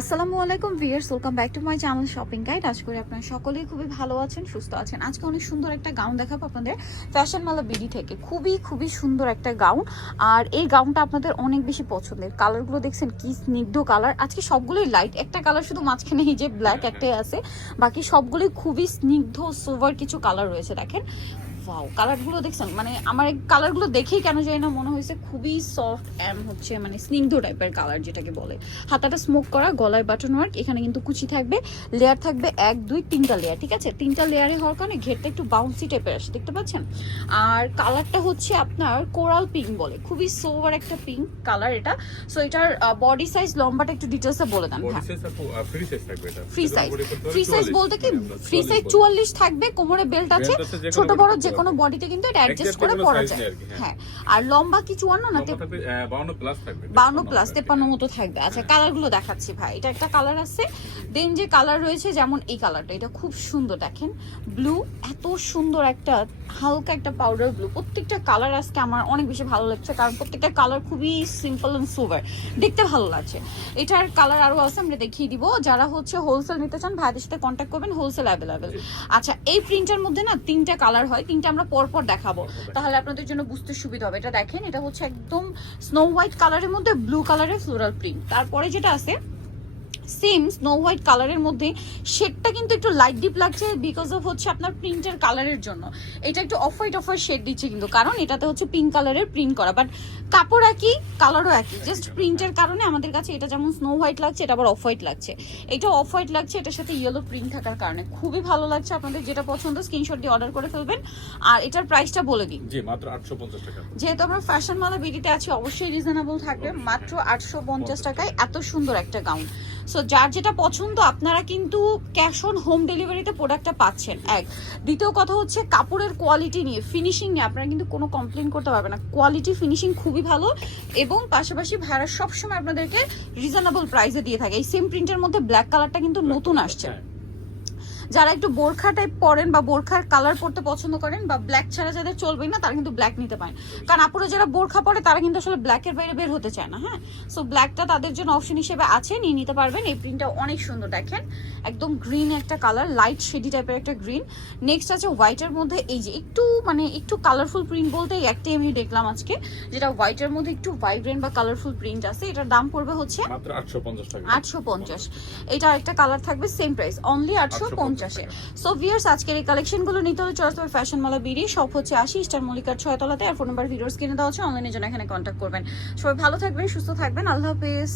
আসসালামু আলাইকুম viewers welcome back to my channel shopping guide আজ করে আপনারা সকলেই খুবই ভালো আছেন, সুস্থ আছেন। আজকে অনেক সুন্দর একটা গাউন দেখাবো আপনাদের। ফ্যাশন মালা বিডি থেকে খুবই খুবই সুন্দর একটা গাউন। আর এই গাউনটা আপনাদের অনেক বেশি পছন্দের। কালারগুলো দেখছেন কি স্নিগ্ধ কালার আজকে সবগুলোই লাইট একটা কালার শুধু মাঝখানে এই যে ব্ল্যাক একটাই আছে। বাকি সবগুলোই খুবই স্নিগ্ধ সোভার কিছু কালার রয়েছে, দেখেন। ওয়াও কালারগুলো দেখছেন? মানে আমার এই কালারগুলো দেখেই কেন জানি না মনে হয়েছে খুবই সফট অ্যান্ড হচ্ছে মানে স্নিগ্ধ টাইপের কালার যেটাকে বলে। হাতাটা স্মোক করা গলায় বাটন ওয়ার্ক এখানে কিন্তু কুচি থাকবে লেয়ার থাকবে এক দুই তিনটা লেয়ার ঠিক আছে? তিনটা লেয়ারে হওয়ার কারণে ঘেরটা একটু বাউন্সি টাইপের আসে দেখতে পাচ্ছেন? আর কালারটা হচ্ছে আপনার কোরাল পিঙ্ক বলে খুবই সোভার একটা পিঙ্ক কালার এটা। সো এটার বডি সাইজ লম্বাটা একটু ডিটেলসে বলে দেন হ্যাঁ। ফ্রি সাইজ ফ্রি সাইজ বলতে কি? ফ্রি সাইজ চুয়াল্লিশ থাকবে কোমরে বেল্ট আছে ছোট বড় যে কোনো। বডিতে কিন্তু এটা অ্যাডজাস্ট করে পরা যায়। হ্যাঁ। হ্যাঁ আর লম্বা কি চুয়ান্ন না লম্বা 52 প্লাস থাকবে বাউন্ন প্লাস থাকবে, তেপান্ন হ্যাঁ। মতো থাকবে। আচ্ছা কালারগুলো দেখাচ্ছি ভাই। এটা একটা কালার আছে। দেন যে কালার রয়েছে যেমন এই কালারটা এটা খুব সুন্দর দেখেন। ব্লু এত সুন্দর একটা হালকা একটা পাউডার ব্লু প্রত্যেকটা কালার আজকে আমার অনেক বেশি ভালো লাগছে কারণ প্রত্যেকটা কালার খুবই সিম্পল অ্যান্ড সোভার দেখতে ভালো লাগছে। এটার কালার আরও আছে আমরা দেখিয়ে দিব। যারা হচ্ছে হোলসেল নিতে চান ভাইদের সাথে কন্ট্যাক্ট করবেন হোলসেল অ্যাভেলেবেল আচ্ছা এই প্রিন্টের মধ্যে না তিনটা কালার হয়। তিনটা আমরা পরপর দেখাবো। পরপর দেখাবো। তাহলে আপনাদের জন্য বুঝতে সুবিধা হবে। এটা দেখেন এটা হচ্ছে একদম স্নো হোয়াইট কালারের মধ্যে ব্লু কালারের ফ্লোরাল প্রিন্ট তারপরে যেটা আছে সেম স্নো হোয়াইট কালারের মধ্যে শেডটা কিন্তু একটু লাইট ডিপ লাগছে বিকজ অফ হচ্ছে আপনার প্রিন্টের কালারের জন্য। এটা একটু off white off white shade দিচ্ছে কিন্তু কারণ এটাতে হচ্ছে পিঙ্ক কালারের প্রিন্ট করা। বাট কাপড় একই কালারও একই জাস্ট প্রিন্টের কারণে আমাদের কাছে এটা যেমন স্নো হোয়াইট লাগছে এটা আবার অফ হোয়াইট লাগছে। এটা অফ হোয়াইট লাগছে এটার সাথে ইয়েলো প্রিন্ট থাকার কারণে। খুবই ভালো লাগছে আপনাদের যেটা পছন্দ স্ক্রিনশট দিয়ে অর্ডার করে ফেলবেন। আর এটার প্রাইসটা বলে দিন। জি মাত্র 850 টাকা। যেহেতু আমরা ফ্যাশন মালা বিডিতে আছি অবশ্যই রিজনেবল থাকবে। মাত্র আটশো পঞ্চাশ টাকায় এত সুন্দর একটা গাউন সো যার যেটা পছন্দ আপনারা কিন্তু ক্যাশ অন হোম ডেলিভারিতে প্রোডাক্টটা পাচ্ছেন এক। দ্বিতীয় কথা হচ্ছে কাপড়ের কোয়ালিটি নিয়ে ফিনিশিং নিয়ে আপনারা কিন্তু কোনো কমপ্লেন করতে পারবেন না। কোয়ালিটি ফিনিশিং খুবই ভালো এবং পাশাপাশি ভাড়া সবসময় আপনাদেরকে রিজনেবল প্রাইসে দিয়ে থাকে। এই সেম প্রিন্টের মধ্যে ব্ল্যাক কালারটা কিন্তু নতুন আসছে। হ্যাঁ, যারা একটু বোরখা টাইপ পরেন বা বোরখার কালার পরতে পছন্দ করেন বা ব্ল্যাক ছাড়া যাদের চলবে না তারা কিন্তু ব্ল্যাক নিতে পারেন। কারণ আপুরা যারা বোরখা পরে তারা কিন্তু আসলে ব্ল্যাকের বাইরে বের হতে চায় না হ্যাঁ? সো ব্ল্যাকটা তাদের জন্য অপশন হিসেবে আছে নিয়ে নিতে পারবেন। এই প্রিন্টটা অনেক সুন্দর দেখেন? একদম গ্রিন একটা কালার লাইট শেডি টাইপের একটা গ্রিন নেক্সট আছে হোয়াইটের মধ্যে এই যে একটু মানে একটু কালারফুল প্রিন্ট বলতে একটাই আমি দেখলাম আজকে যেটা হোয়াইটের মধ্যে একটু ভাইব্রেন্ট বা কালারফুল প্রিন্ট আছে। এটার দাম পড়বে হচ্ছে মাত্র 850 টাকা। আটশো পঞ্চাশ। এটা একটা কালার থাকবে সেম প্রাইস অনলি আটশো পঞ্চাশে। সো ভিয়ার্স আজকের এই কালেকশনগুলো নিতে হলে আসতে ফ্যাশন মালা বিড়ি সব হচ্ছে আশি স্টার মল্লিকার ছয়তলাতে। আর ফোন নাম্বার ভিডিওস কিনে দেওয়া হচ্ছে অনলাইনে জন্য এখানে কন্ট্যাক্ট করবেন। সবাই ভালো থাকবেন, সুস্থ থাকবেন। আল্লাহ হাফেজ।